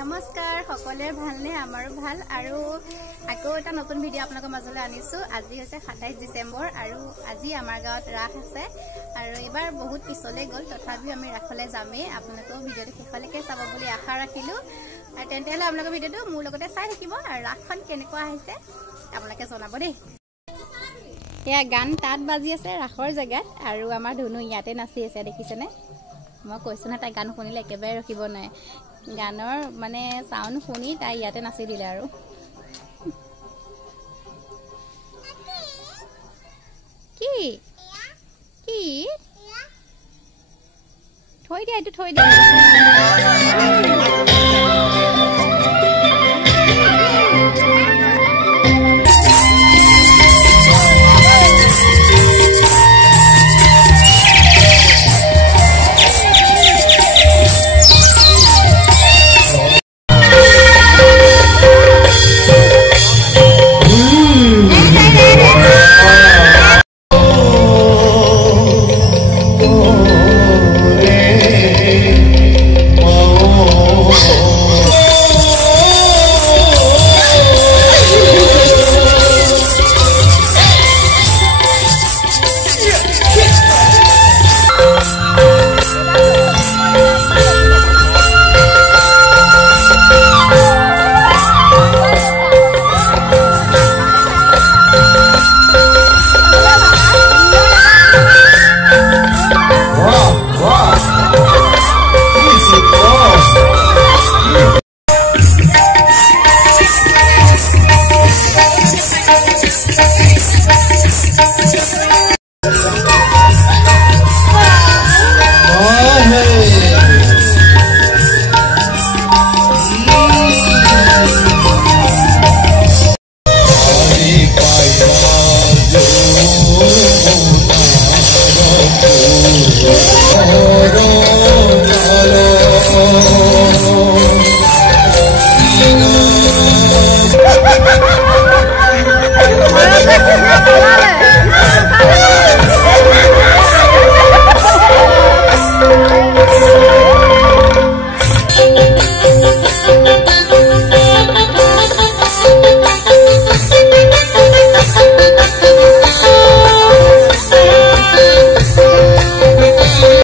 নমস্কাৰ সকলোৱে ভালনে আমাৰো ভাল আৰু আকৌ এটা নতুন ভিডিঅ' আপোনালোকৰ মাজলৈ আনিছো আজি হৈছে 27 ডিসেম্বৰ আৰু আজি আমাৰ গাঁৱত ৰাস আছে আৰু এবাৰ বহুত পিছলৈ গ'ল তথাপিও আমি ৰাখলৈ যামেই আপোনালোকৰ ভিডিঅ'টো শেষলৈকে চাব বুলি আশা ৰাখিলো আৰু তেন্তে হ'লে আপোনালোকৰ ভিডিঅ'টো মোৰ লগতে চাই থাকিব আৰু ৰাখখন কেনেকুৱা আহিছে আপোনালোকে জনাব দেই এয়া গান তাত বাজি আছে ৰাখৰ জেগাত আৰু আমাৰ ধুনু ইয়াতে নাচি আছে দেখিছেনে মই কৈছো না তাই গান শুনিলে একেবাৰে ৰখিব নাই গানৰ মানে সাউন্ড শুনি তাই ইয়াতে নাচি দিলে আৰু কি কি থৈ দিয়া এইটো থৈ দিয়া Oh